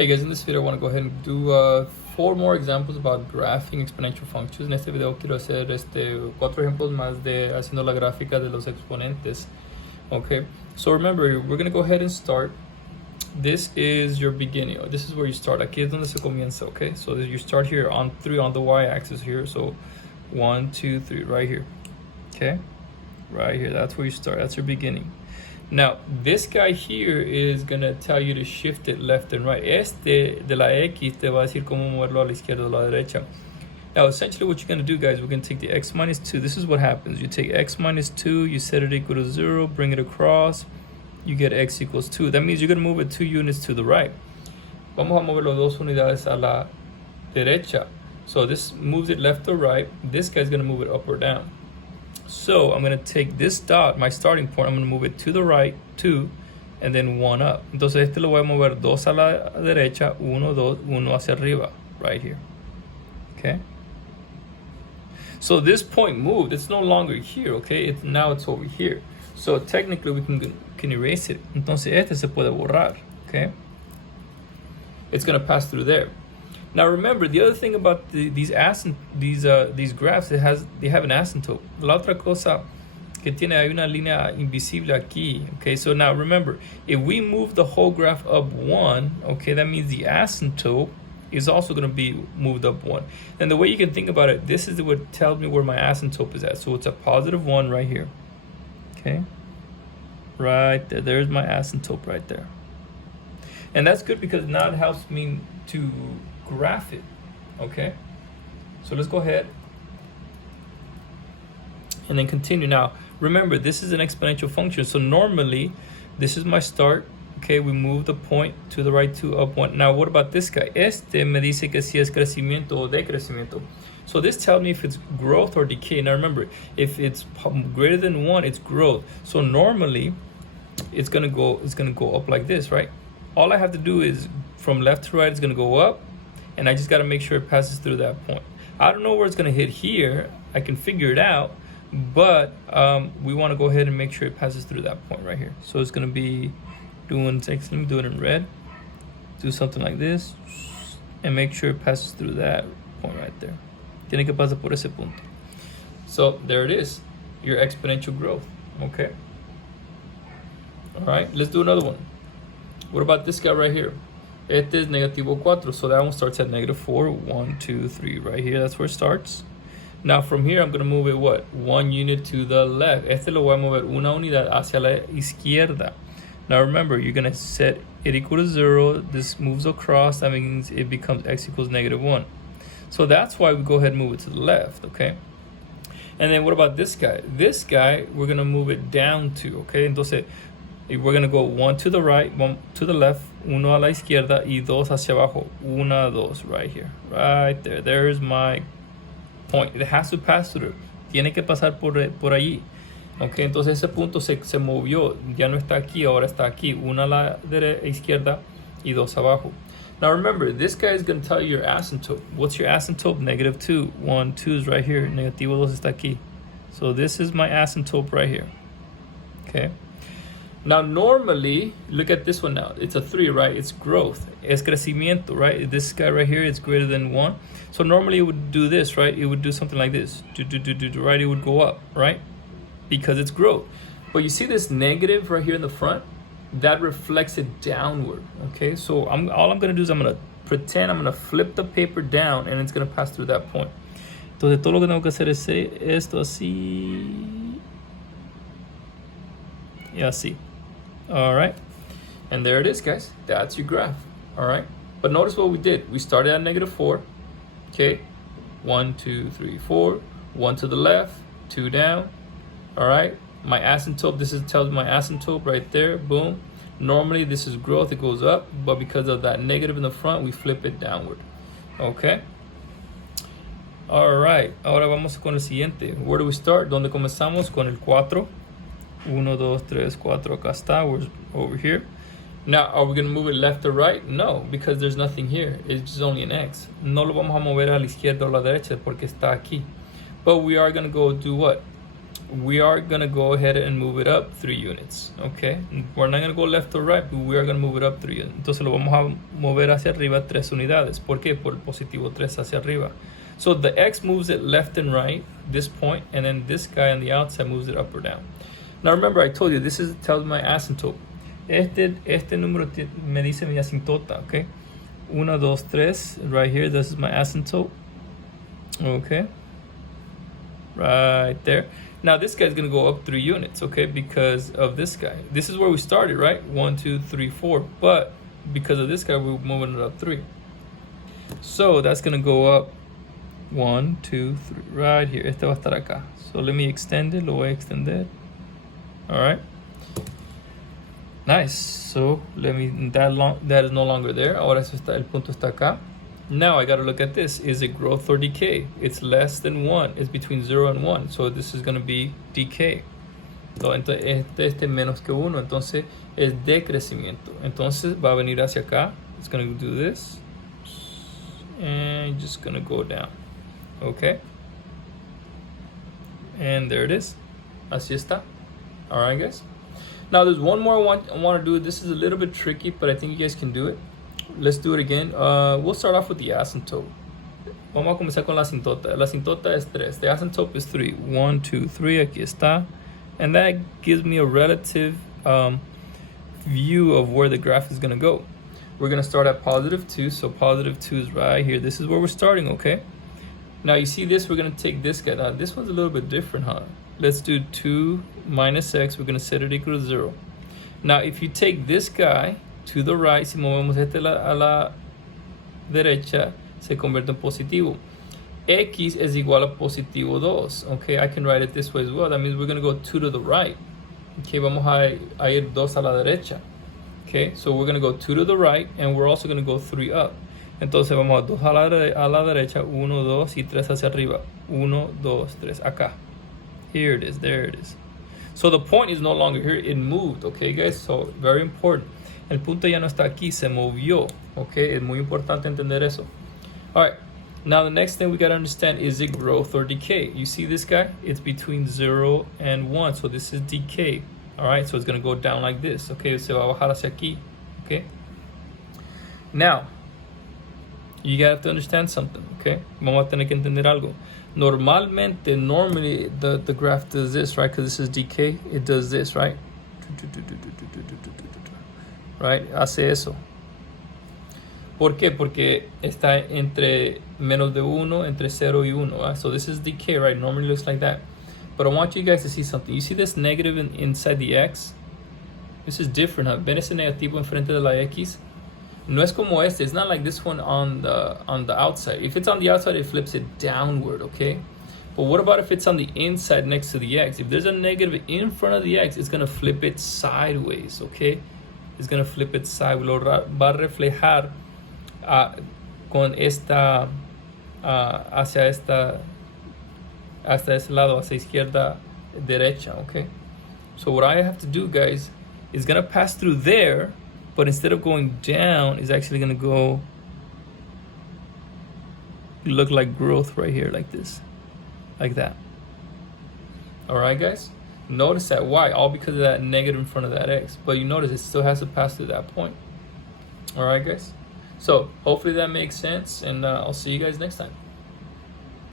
Hey guys, in this video I want to go ahead and do 4 more examples about graphing exponential functions. En este video quiero hacer 4 ejemplos más de haciendo la gráfica de los exponentes. Okay, so remember, we're going to go ahead and start. This is your beginning. This is where you start. Aquí es donde se comienza. Okay, so you start here on 3 on the y-axis here. So 1, 2, 3 right here. Okay, right here. That's where you start. That's your beginning. Now, this guy here is going to tell you to shift it left and right. Este de la X te va a decir cómo moverlo a la izquierda o a la derecha. Now, essentially what you're going to do, guys, we're going to take the x minus 2. This is what happens. You take x minus 2, you set it equal to 0, bring it across, you get x equals 2. That means you're going to move it 2 units to the right. Vamos a moverlo 2 unidades a la derecha. So this moves it left or right. This guy's going to move it up or down. So I'm going to take this dot, my starting point, I'm going to move it to the right, 2, and then 1 up. Entonces este lo voy a mover 2 a la derecha, 1, 2, 1 hacia arriba, right here. Okay? So this point moved. It's no longer here, okay? Now it's over here. So technically we can erase it. Entonces este se puede borrar, okay? It's going to pass through there. Now remember, the other thing about these graphs, they have an asymptote. La otra cosa que tiene, hay una línea invisible aquí. Okay, so now remember, if we move the whole graph up 1, okay, that means the asymptote is also going to be moved up 1. And the way you can think about it, this is what tells me where my asymptote is at. So it's a positive 1 right here. Okay, right there. There's my asymptote right there. And that's good because now it helps me to graph it. Okay, so let's go ahead and then continue. Now remember, this is an exponential function, so normally this is my start. Okay, we move the point to the right, 2 up 1. Now what about this guy? Este me dice que si es crecimiento o decrecimiento. So this tells me if it's growth or decay. Now remember, if it's greater than 1, it's growth. So normally it's gonna go up like this, right? All I have to do is from left to right, it's gonna go up, and I just got to make sure it passes through that point. I don't know where it's going to hit here. I can figure it out, but we want to go ahead and make sure it passes through that point right here. So it's going to be let me do it in red. Do something like this, and make sure it passes through that point right there. Tiene que pasar por ese punto. So there it is, your exponential growth. Okay. All right, let's do another one. What about this guy right here? Este is negativo 4, so that one starts at negative 4. 1, 2, 3, right here. That's where it starts. Now from here, I'm going to move it, what? 1 unit to the left. Este lo voy a mover una unidad hacia la izquierda. Now remember, you're going to set it equal to 0. This moves across. That means it becomes x equals negative 1. So that's why we go ahead and move it to the left, okay? And then what about this guy? This guy, we're going to move it down to, okay? Entonces, we're going to go 1 to the right, 1 to the left, 1 a la izquierda, y 2 hacia abajo. 1, 2, right here. Right there. There's my point. It has to pass through. Tiene que pasar por allí. Okay, entonces ese punto se movió. Ya no está aquí, ahora está aquí. 1 a la izquierda y 2 abajo. Now remember, this guy is going to tell you your asymptote. What's your asymptote? Negative 2. 1, 2 is right here. Negativo 2 está aquí. So this is my asymptote right here. Okay. Now, normally, look at this one now. It's a 3, right? It's growth. Es crecimiento, right? This guy right here is greater than 1. So normally it would do this, right? It would do something like this. Right? It would go up, right? Because it's growth. But you see this negative right here in the front? That reflects it downward, okay? So all I'm going to do is I'm going to pretend I'm going to flip the paper down, and it's going to pass through that point. Entonces, todo lo que tengo que hacer es esto así y así. All right, and there it is, guys. That's your graph. All right, but notice what we did. We started at negative 4. Okay, 1, 2, 3, 4. 1 to the left, 2 down. All right, my asymptote. Tells my asymptote right there. Boom. Normally this is growth. It goes up, but because of that negative in the front, we flip it downward. Okay. All right. Ahora vamos con el siguiente. Where do we start? Donde comenzamos con el 4. 1, 2, 3, 4, acá está. We're over here. Now, are we going to move it left or right? No, because there's nothing here. It's just only an x. No lo vamos a mover a la izquierda o a la derecha porque está aquí. But we are going to go do what? we are going to go ahead and move it up 3 units, okay? We're not going to go left or right, but we are going to move it up 3 units. Entonces lo vamos a mover hacia arriba 3 unidades. ¿Por qué? Por el positivo 3 hacia arriba. So the x moves it left and right, this point, and then this guy on the outside moves it up or down. Now remember, I told you, this tells my asymptote. Este número me dice mi asymptota, okay? 1, 2, 3, right here, this is my asymptote, okay? Right there. Now this guy's gonna go up 3 units, okay, because of this guy. This is where we started, right? 1, 2, 3, 4, but because of this guy, we're moving it up 3. So that's gonna go up 1, 2, 3, right here. Este va a estar acá. So let me extend it, lo voy a extender. All right. Nice. So let me, that is no longer there. Ahora eso está, el punto está acá. Now I got to look at this. Is it growth or decay? It's less than 1. It's between 0 and 1. So this is going to be decay. So, entonces este menos que 1. Entonces es decrecimiento. Entonces va a venir hacia acá. It's going to do this. And just going to go down. Okay. And there it is. Así está. All right, guys. Now there's one more I want to do. This is a little bit tricky, but I think you guys can do it. Let's do it again. We'll start off with the asymptote. Vamos a comenzar con la asymptota. La asymptota es 3. The asymptote is 3. 1, 2, 3. Aquí está. And that gives me a relative view of where the graph is going to go. We're going to start at positive 2. So positive 2 is right here. This is where we're starting, okay? Now you see this, we're going to take this guy. Now this one's a little bit different, huh? Let's do 2 minus x. We're going to set it equal to 0. Now if you take this guy to the right, si movemos este a la derecha, se convierte en positivo. X es igual a positivo 2. Okay, I can write it this way as well. That means we're going to go 2 to the right. Okay, vamos a ir 2 a la derecha. Okay, so we're going to go 2 to the right, and we're also going to go 3 up. Entonces vamos a 2 a la derecha, 1, 2 y 3 hacia arriba. 1, 2, 3, acá. Here it is, there it is. So the point is no longer here, it moved, okay guys? So very important. El punto ya no está aquí, se movió, okay? Es muy importante entender eso. All right, now the next thing we gotta understand, is it growth or decay? You see this guy? It's between 0 and 1, so this is decay. All right, so it's gonna go down like this, okay? Se va a bajar hacia aquí, okay? Now, you have to understand something, okay? Vamos a tener que entender algo. Normally the graph does this, right? Because this is decay, it does this, right? Right? Hace eso. ¿Por qué? Porque está entre menos de 1, entre 0 y 1. Right? So this is decay, right? Normally looks like that. But I want you guys to see something. You see this negative inside the x? This is different, huh? ¿Ven ese negativo enfrente de la x? No es como este. It's not like this one on the outside. If it's on the outside, it flips it downward, okay? But what about if it's on the inside next to the x? If there's a negative in front of the x, it's going to flip it sideways, okay? It's going to flip it sideways. Lo va a reflejar con esta, hacia este lado, hacia izquierda, derecha, okay? So what I have to do, guys, is going to pass through there, but instead of going down, it's actually going to go look like growth right here, like this, like that. All right, guys? Notice that. Why? All because of that negative in front of that x. But you notice it still has to pass through that point. All right, guys? So hopefully that makes sense, and I'll see you guys next time.